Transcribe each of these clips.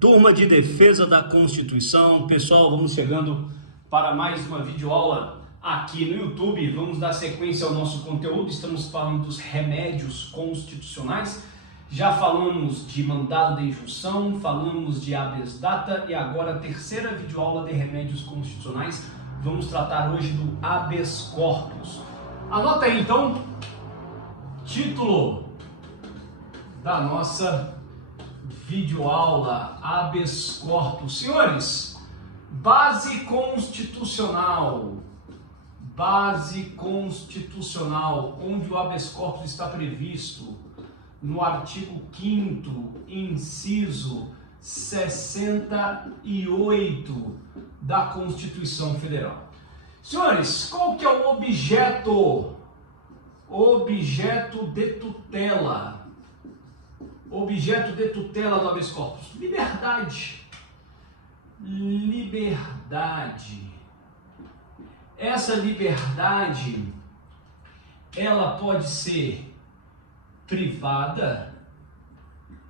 Turma de Defesa da Constituição, pessoal, vamos chegando para mais uma videoaula aqui no YouTube. Vamos dar sequência ao nosso conteúdo. Estamos falando dos remédios constitucionais. Já falamos de mandado de injunção, falamos de habeas data e agora a terceira videoaula de remédios constitucionais. Vamos tratar hoje do habeas corpus. Anota aí então, título da nossa videoaula, habeas corpus. Senhores, base constitucional, onde o habeas corpus está previsto no artigo 5º, inciso 68 da Constituição Federal. Senhores, qual que é o objeto de tutela? Objeto de tutela do habeas corpus: liberdade. Liberdade. Essa liberdade, ela pode ser privada.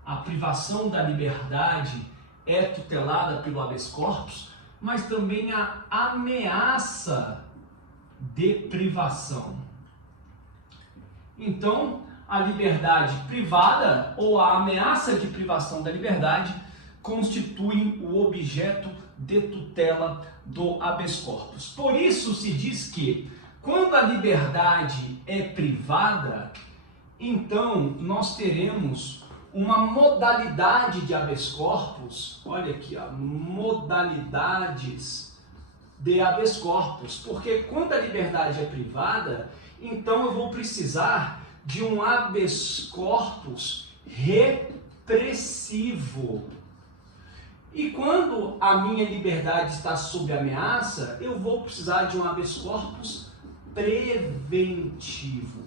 A privação da liberdade é tutelada pelo habeas corpus, mas também a ameaça de privação. Então, a liberdade privada ou a ameaça de privação da liberdade constituem o objeto de tutela do habeas corpus. Por isso se diz que, quando a liberdade é privada, então nós teremos uma modalidade de habeas corpus. Olha aqui, ó, modalidades de habeas corpus. Porque quando a liberdade é privada, então eu vou precisar de um habeas corpus repressivo. E quando a minha liberdade está sob ameaça, eu vou precisar de um habeas corpus preventivo.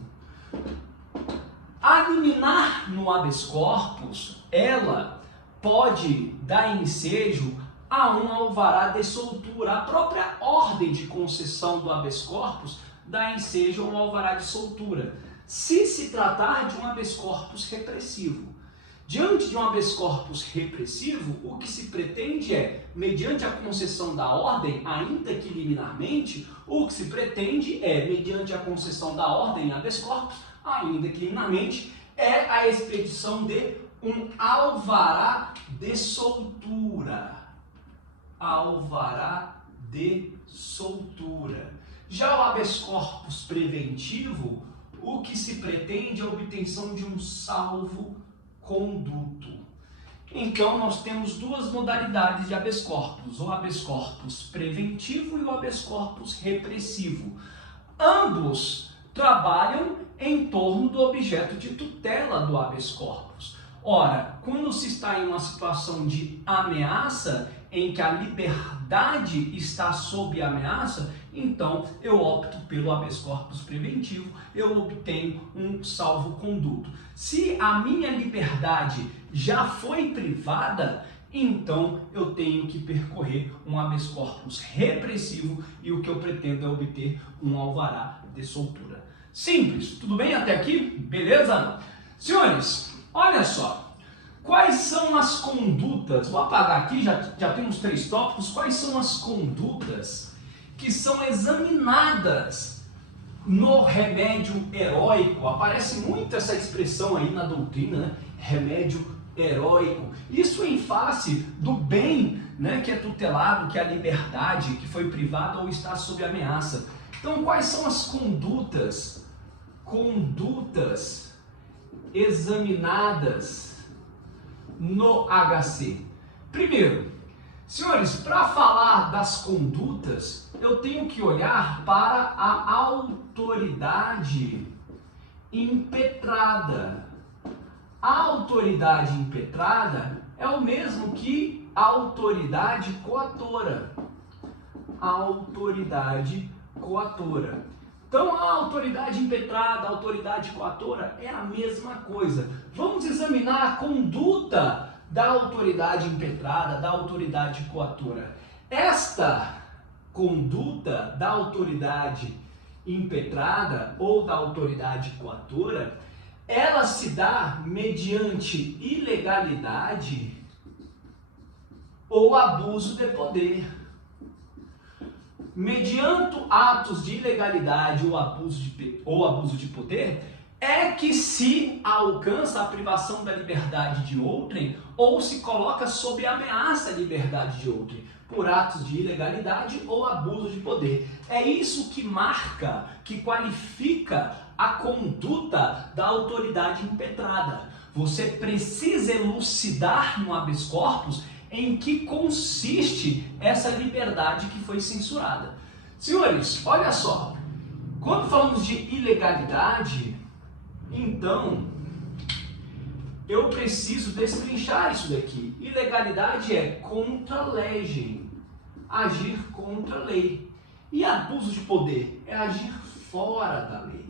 A liminar no habeas corpus, ela pode dar ensejo a um alvará de soltura. A própria ordem de concessão do habeas corpus dá ensejo a um alvará de soltura, se se tratar de um habeas corpus repressivo. Diante de um habeas corpus repressivo, o que se pretende é, mediante a concessão da ordem, ainda que liminarmente, o que se pretende é, mediante a concessão da ordem em habeas corpus, ainda que liminarmente, é a expedição de um alvará de soltura. Alvará de soltura. Já o habeas corpus preventivo, o que se pretende é a obtenção de um salvo-conduto. Então, nós temos duas modalidades de habeas corpus, o habeas corpus preventivo e o habeas corpus repressivo. Ambos trabalham em torno do objeto de tutela do habeas corpus. Ora, quando se está em uma situação de ameaça, em que a liberdade está sob ameaça, então eu opto pelo habeas corpus preventivo, eu obtenho um salvo-conduto. Se a minha liberdade já foi privada, então eu tenho que percorrer um habeas corpus repressivo e o que eu pretendo é obter um alvará de soltura. Simples, tudo bem até aqui? Beleza? Senhores, olha só. Quais são as condutas? Vou apagar aqui, já temos 3 tópicos. Quais são as condutas que são examinadas no remédio heróico? Aparece muito essa expressão aí na doutrina, né? Remédio heróico. Isso em face do bem, né, que é tutelado, que é a liberdade, que foi privada ou está sob ameaça. Então, quais são as condutas examinadas no HC? Primeiro, senhores, para falar das condutas, eu tenho que olhar para a autoridade impetrada. A autoridade impetrada é o mesmo que a autoridade coatora. A autoridade coatora. Então, a autoridade impetrada, a autoridade coatora é a mesma coisa. Vamos examinar a conduta da autoridade impetrada, da autoridade coatora. Esta conduta da autoridade impetrada ou da autoridade coatora, ela se dá mediante ilegalidade ou abuso de poder. Mediante atos de ilegalidade ou abuso de poder, é que se alcança a privação da liberdade de outrem ou se coloca sob ameaça a liberdade de outrem, por atos de ilegalidade ou abuso de poder. É isso que marca, que qualifica a conduta da autoridade impetrada. Você precisa elucidar no habeas corpus em que consiste essa liberdade que foi censurada. Senhores, olha só, quando falamos de ilegalidade, então eu preciso destrinchar isso daqui. Ilegalidade é contra legem, agir contra a lei. E abuso de poder é agir fora da lei.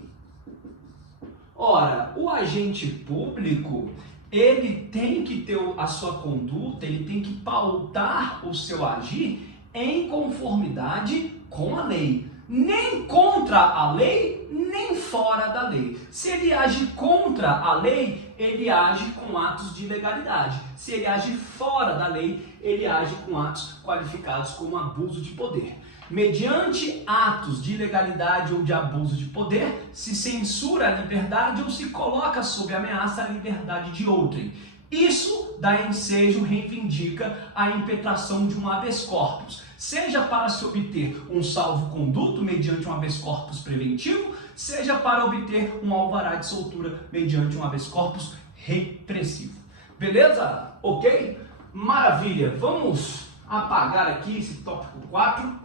Ora, o agente público, ele tem que ter a sua conduta, ele tem que pautar o seu agir em conformidade com a lei. Nem contra a lei, nem fora da lei. Se ele age contra a lei, ele age com atos de ilegalidade. Se ele age fora da lei, ele age com atos qualificados como abuso de poder. Mediante atos de ilegalidade ou de abuso de poder, se censura a liberdade ou se coloca sob ameaça a liberdade de outrem. Isso dá ensejo, reivindica a impetração de um habeas corpus, seja para se obter um salvo-conduto mediante um habeas corpus preventivo, seja para obter um alvará de soltura mediante um habeas corpus repressivo. Beleza? Ok? Maravilha! Vamos apagar aqui esse tópico 4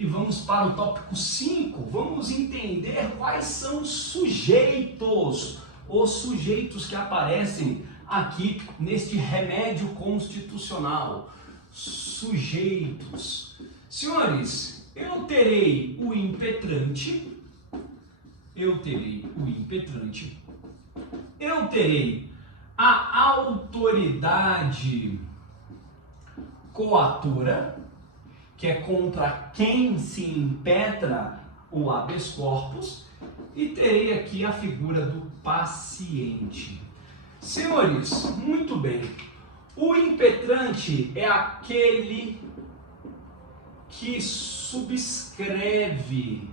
e vamos para o tópico 5. Vamos entender quais são os sujeitos que aparecem aqui neste remédio constitucional. Sujeitos. Senhores, eu terei o impetrante, eu terei a autoridade coatora, que é contra quem se impetra o habeas corpus, e terei aqui a figura do paciente. Senhores, muito bem, o impetrante é aquele que subscreve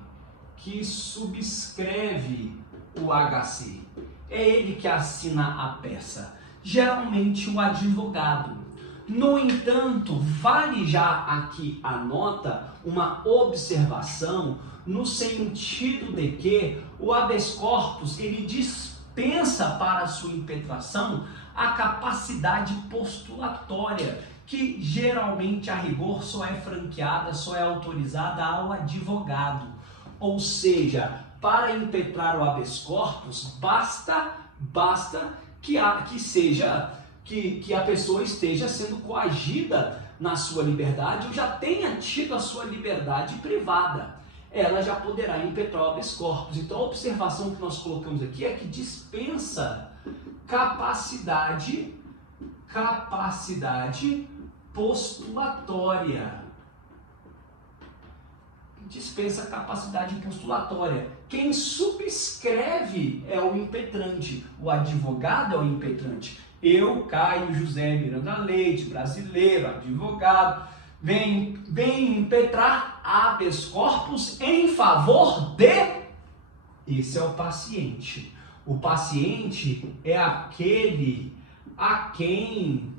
o HC. É ele que assina a peça, geralmente o advogado. No entanto, vale já aqui a nota, uma observação, no sentido de que o habeas corpus ele dispensa para a sua impetração a capacidade postulatória, que geralmente a rigor só é franqueada, só é autorizada ao advogado. Ou seja, para impetrar o habeas corpus, basta que a pessoa esteja sendo coagida na sua liberdade ou já tenha tido a sua liberdade privada. Ela já poderá impetrar o habeas corpus. Então a observação que nós colocamos aqui é que dispensa capacidade postulatória. Dispensa capacidade postulatória. Quem subscreve é o impetrante, o advogado é o impetrante. Eu, Caio José Miranda Leite, brasileiro, advogado, vem impetrar habeas corpus em favor de... Esse é o paciente. O paciente é aquele a quem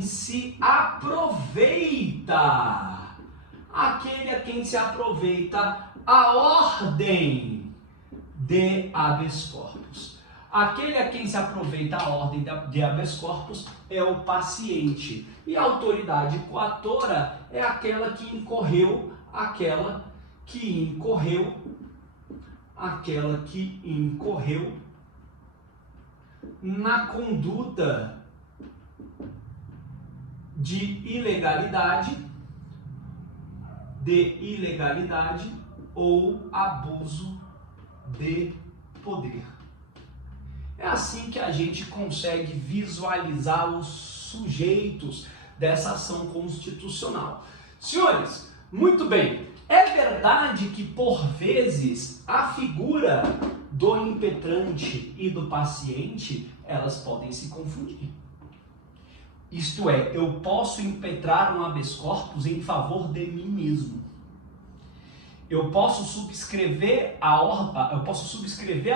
se aproveita. Aquele a quem se aproveita a ordem de habeas corpus. Aquele a quem se aproveita a ordem de habeas corpus é o paciente. E a autoridade coatora é aquela que incorreu na conduta de ilegalidade ou abuso de poder. É assim que a gente consegue visualizar os sujeitos dessa ação constitucional. Senhores, muito bem, é É verdade que, por vezes, a figura do impetrante e do paciente, elas podem se confundir. Isto é, eu posso impetrar um habeas corpus em favor de mim mesmo. Eu posso subscrever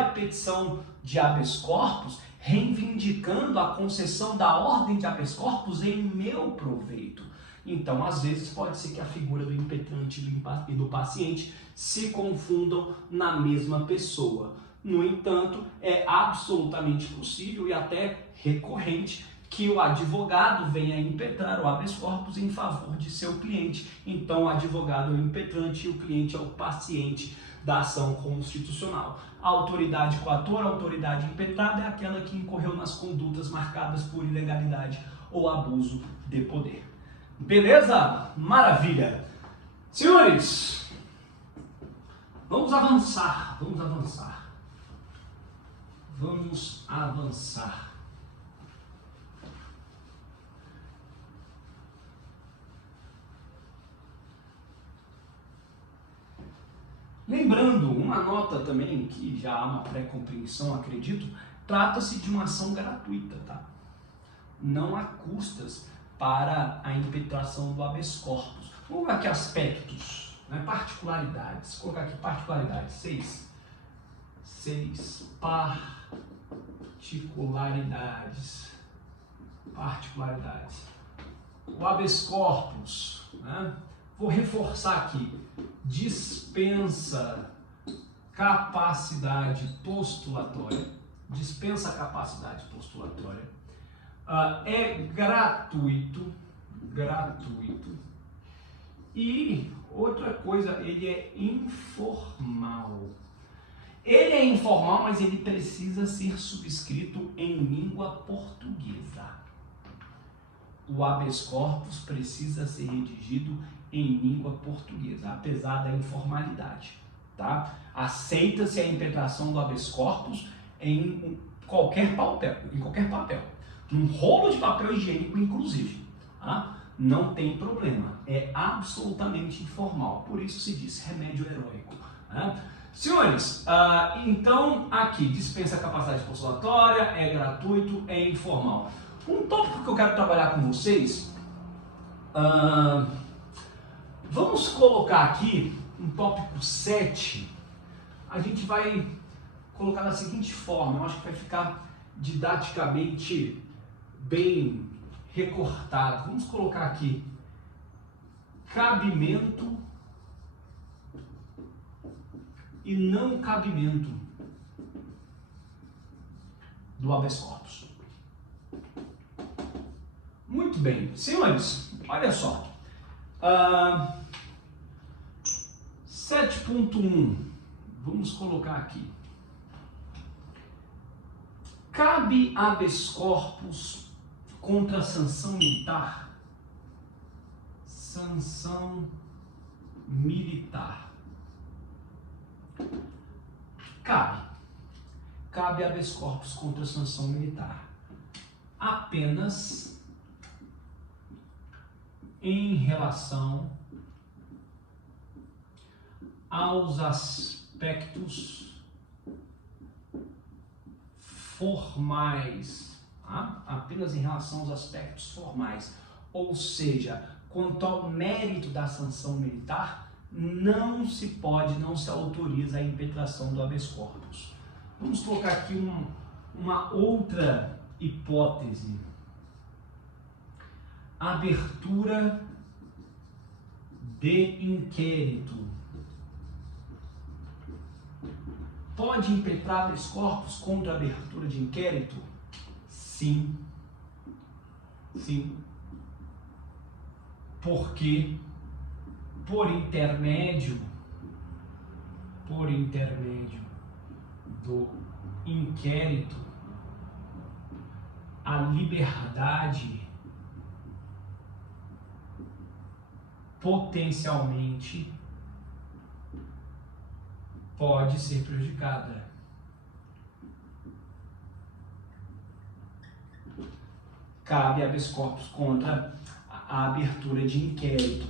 a petição de habeas corpus reivindicando a concessão da ordem de habeas corpus em meu proveito. Então, às vezes, pode ser que a figura do impetrante e do paciente se confundam na mesma pessoa. No entanto, é absolutamente possível e até recorrente que o advogado venha impetrar o habeas corpus em favor de seu cliente. Então, o advogado é o impetrante e o cliente é o paciente da ação constitucional. A autoridade coatora, a autoridade impetrada, é aquela que incorreu nas condutas marcadas por ilegalidade ou abuso de poder. Beleza? Maravilha! Senhores, vamos avançar. Lembrando, uma nota também, que já há uma pré-compreensão, acredito, trata-se de uma ação gratuita, tá? Não há custas para a impetração do habeas corpus. Vamos colocar aqui aspectos, né? Particularidades. Vou colocar aqui particularidades. 6 particularidades. O habeas corpus, né? Vou reforçar aqui. Dispensa capacidade postulatória. É gratuito. E outra coisa, ele é informal. Ele é informal, mas ele precisa ser subscrito em língua portuguesa. O habeas corpus precisa ser redigido em língua portuguesa, apesar da informalidade, tá? Aceita-se a impetração do habeas corpus em qualquer papel, um rolo de papel higiênico inclusive, tá? Não tem problema, é absolutamente informal, por isso se diz remédio heróico, né? Senhores, então aqui dispensa capacidade postulatória, é gratuito, é informal. Um tópico que eu quero trabalhar com vocês, vamos colocar aqui um tópico 7, a gente vai colocar da seguinte forma, eu acho que vai ficar didaticamente bem recortado. Vamos colocar aqui cabimento e não cabimento do habeas corpus. Muito bem, senhores, olha só. 7.1, vamos colocar aqui. Cabe habeas corpus contra a sanção militar? Sanção militar. Cabe habeas corpus contra a sanção militar. Apenas em relação aos aspectos formais, tá? Apenas em relação aos aspectos formais, ou seja, quanto ao mérito da sanção militar, não se autoriza a impetração do habeas corpus. Vamos colocar aqui uma outra hipótese. Abertura de inquérito. Pode impetrar habeas corpus contra a abertura de inquérito? Sim. Porque por intermédio do inquérito, a liberdade potencialmente pode ser prejudicada. Cabe habeas corpus contra a abertura de inquérito.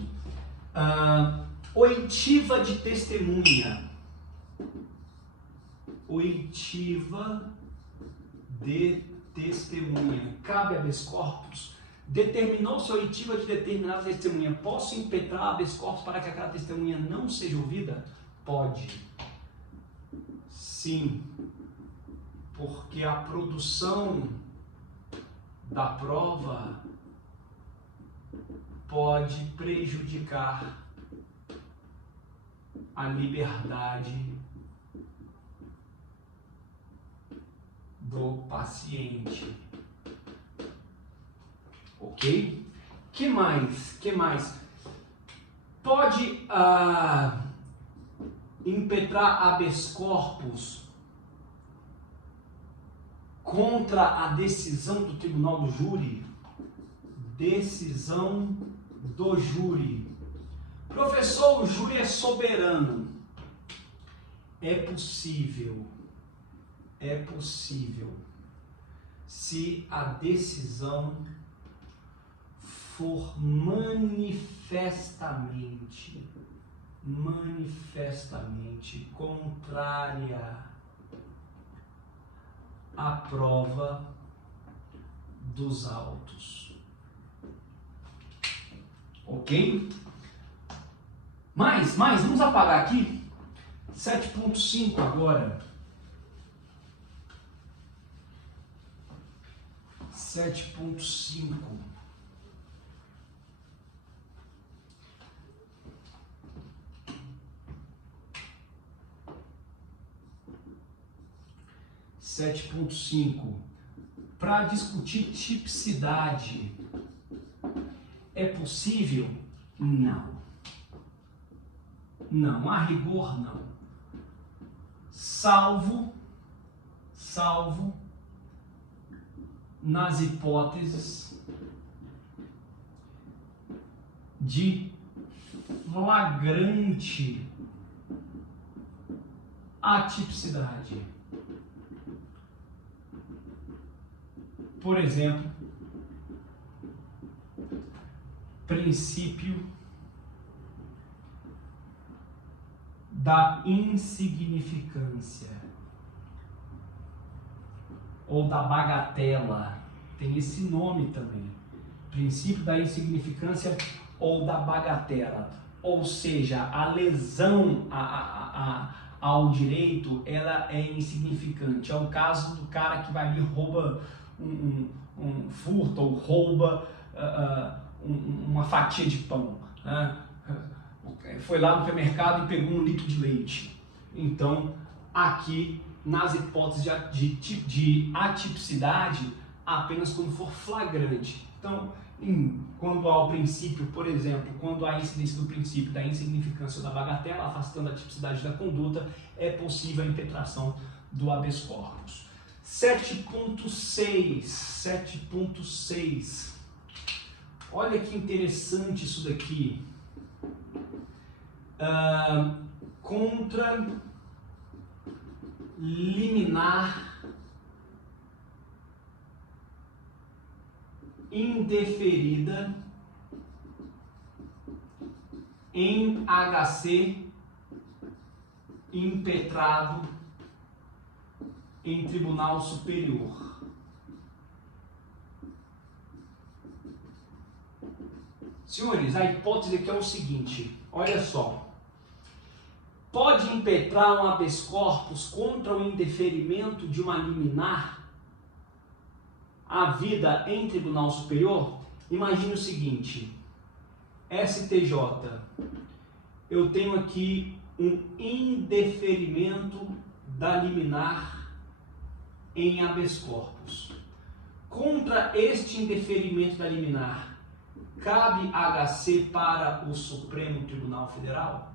Oitiva de testemunha. Oitiva de testemunha. Cabe habeas corpus. Determinou-se a oitiva de determinada testemunha. Posso impetrar habeas corpus para que aquela testemunha não seja ouvida? Pode. Sim. Porque a produção da prova pode prejudicar a liberdade do paciente. Ok? Que mais? Pode impetrar habeas corpus contra a decisão do tribunal do júri? Decisão do júri. Professor, o júri é soberano. É possível. Se a decisão for manifestamente contrária à prova dos autos. Ok? Mais, vamos apagar aqui. 7.5 agora. 7.5. Para discutir tipicidade, é possível? Não. A rigor não. Salvo nas hipóteses de flagrante atipicidade. Por exemplo, princípio da insignificância ou da bagatela, tem esse nome também, princípio da insignificância ou da bagatela, ou seja, a lesão ao direito, ela é insignificante. É o caso do cara que vai ali e rouba um furto ou rouba uma fatia de pão, né? Foi lá no supermercado e pegou 1 litro de leite. Então, aqui, nas hipóteses de atipicidade, apenas quando for flagrante. Então, quando há o princípio, por exemplo, quando há a incidência do princípio da insignificância ou da bagatela, afastando a tipicidade da conduta, é possível a impetração do habeas corpus. 7.6. Olha que interessante isso daqui. Contra liminar indeferida em HC impetrado em tribunal superior. Senhores, a hipótese aqui é o seguinte, olha só. Pode impetrar um habeas corpus contra o indeferimento de uma liminar havida em tribunal superior? Imagine o seguinte, STJ, eu tenho aqui um indeferimento da liminar em habeas corpus. Contra este indeferimento da liminar, cabe HC para o Supremo Tribunal Federal?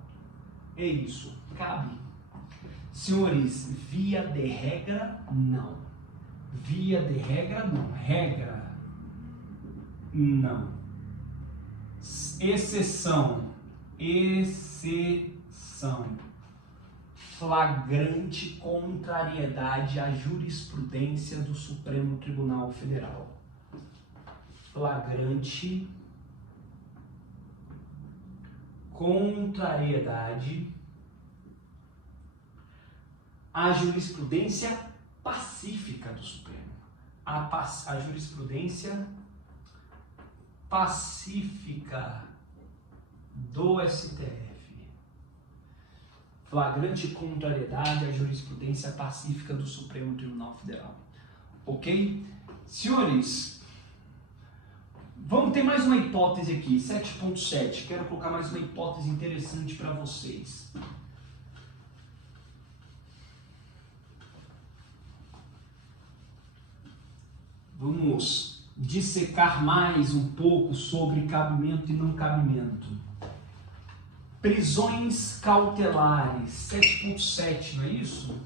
É isso, cabe. Senhores, via de regra, não. Via de regra, não. Regra, não. Exceção. Flagrante contrariedade à jurisprudência do Supremo Tribunal Federal. Flagrante contrariedade à jurisprudência pacífica do Supremo. A jurisprudência pacífica do STF. Flagrante contrariedade à jurisprudência pacífica do Supremo Tribunal Federal. Ok? Senhores, vamos ter mais uma hipótese aqui, 7.7. Quero colocar mais uma hipótese interessante para vocês. Vamos dissecar mais um pouco sobre cabimento e não cabimento. Prisões cautelares, 7.7, não é isso?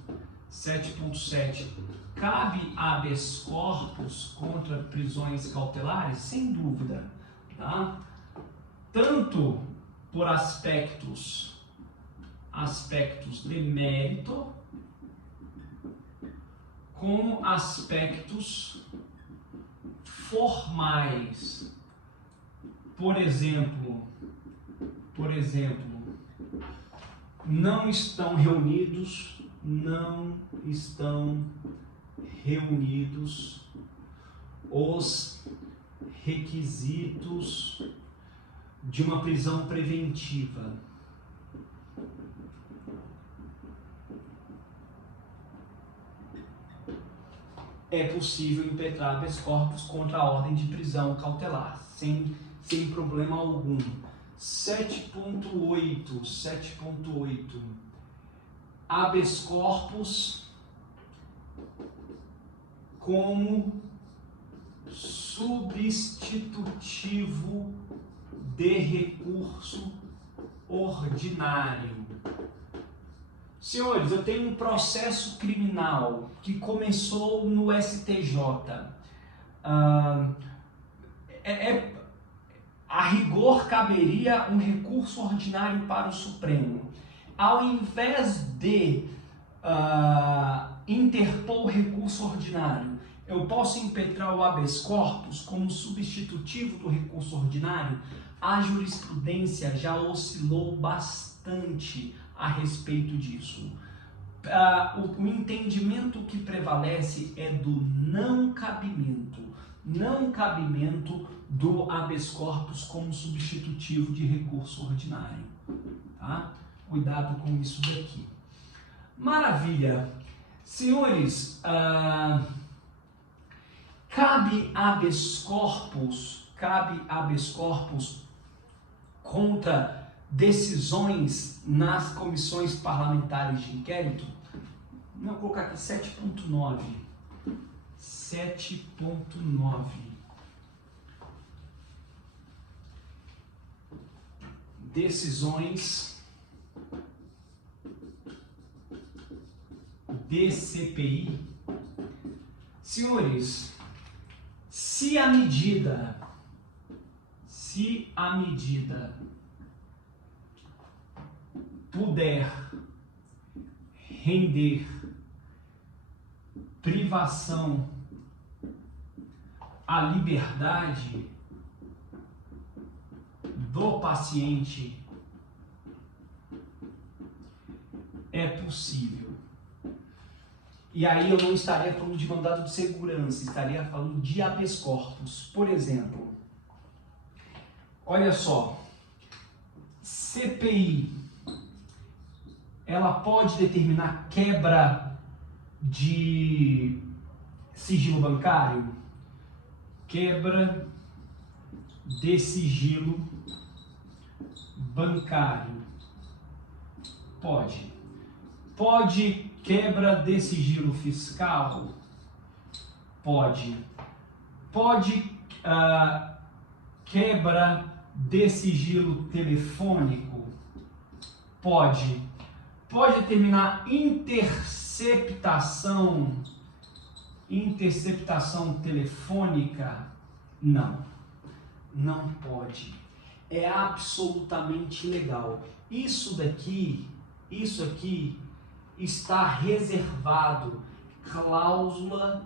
7.7. Cabe habeas corpus contra prisões cautelares? Sem dúvida, tá? Tanto por aspectos de mérito, como aspectos formais. Por exemplo, não estão reunidos os requisitos de uma prisão preventiva. É possível impetrar habeas corpus contra a ordem de prisão cautelar, sem problema algum. 7.8. Habeas corpus como substitutivo de recurso ordinário. Senhores, eu tenho um processo criminal que começou no STJ. A rigor caberia um recurso ordinário para o Supremo. Ao invés de interpor o recurso ordinário, eu posso impetrar o habeas corpus como substitutivo do recurso ordinário. A jurisprudência já oscilou bastante a respeito disso. O entendimento que prevalece é do não cabimento do habeas corpus como substitutivo de recurso ordinário. Tá? Cuidado com isso daqui. Maravilha. Senhores, cabe habeas corpus contra decisões nas comissões parlamentares de inquérito? Vou colocar aqui 7.9. 7.9. Decisões de CPI. Senhores, se a medida puder render privação à liberdade do paciente, é possível. E aí eu não estaria falando de mandado de segurança, estaria falando de habeas corpus. Por exemplo, olha só, CPI, ela pode determinar quebra de sigilo bancário? Quebra de sigilo bancário. Pode. Pode quebra de sigilo fiscal? Pode. Pode quebra de sigilo telefônico? Pode. Pode determinar interceptação telefônica? Não. Não pode. É absolutamente ilegal. Isso aqui está reservado, cláusula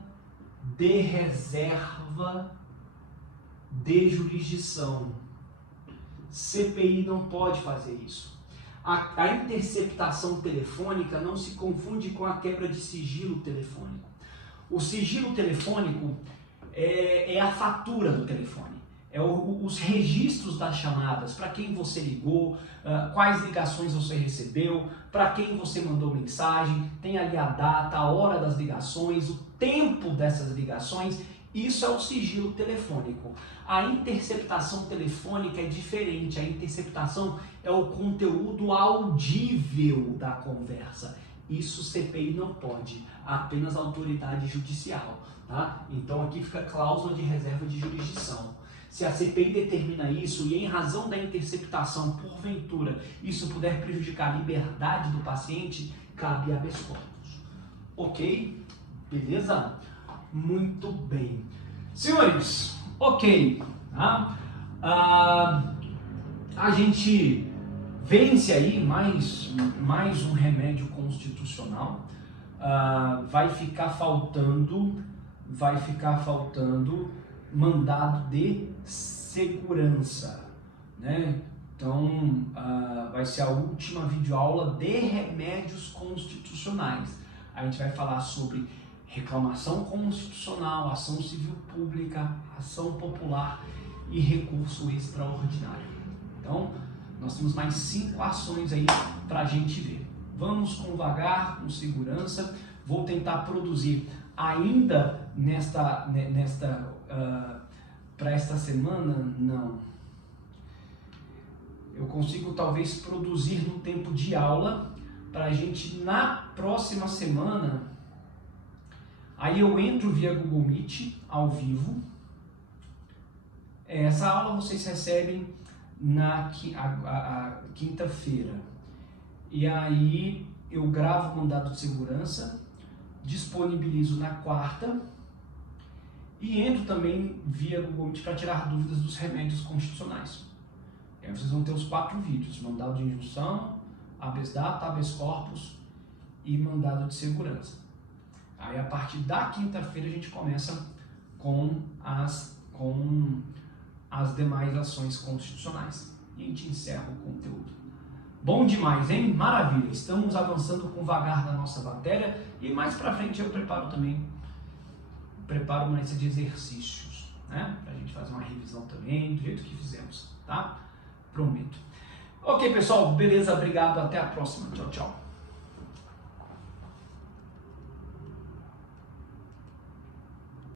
de reserva de jurisdição. CPI não pode fazer isso. A interceptação telefônica não se confunde com a quebra de sigilo telefônico. O sigilo telefônico é a fatura do telefone. Os registros das chamadas, para quem você ligou, quais ligações você recebeu, para quem você mandou mensagem, tem ali a data, a hora das ligações, o tempo dessas ligações, isso é o sigilo telefônico. A interceptação telefônica é diferente, a interceptação é o conteúdo audível da conversa. Isso CPI não pode, apenas a autoridade judicial. Tá? Então aqui fica a cláusula de reserva de jurisdição. Se a CPI determina isso e em razão da interceptação, porventura, isso puder prejudicar a liberdade do paciente, cabe habeas corpus. Ok? Beleza? Muito bem. Senhores, ok. Tá? A gente vence aí mais um remédio constitucional. Vai ficar faltando mandado de segurança, né? Então, vai ser a última videoaula de remédios constitucionais. A gente vai falar sobre reclamação constitucional, ação civil pública, ação popular e recurso extraordinário. Então, nós temos mais 5 ações aí para a gente ver. Vamos com vagar, com segurança. Vou tentar produzir ainda para esta semana, não. Eu consigo talvez produzir no tempo de aula para a gente na próxima semana. Aí eu entro via Google Meet ao vivo. Essa aula vocês recebem na quinta-feira. E aí eu gravo o mandado de segurança, disponibilizo na quarta e entro também via Google Meet para tirar dúvidas dos remédios constitucionais. E aí vocês vão ter os 4 vídeos: mandado de injunção, habeas data, habeas corpus e mandado de segurança. Aí a partir da quinta-feira a gente começa com as demais ações constitucionais e a gente encerra o conteúdo. Bom demais, hein? Maravilha! Estamos avançando com vagar na nossa matéria e mais pra frente eu preparo uma lista de exercícios, né? Pra gente fazer uma revisão também, do jeito que fizemos, tá? Prometo. Ok, pessoal, beleza? Obrigado, até a próxima. Tchau, tchau.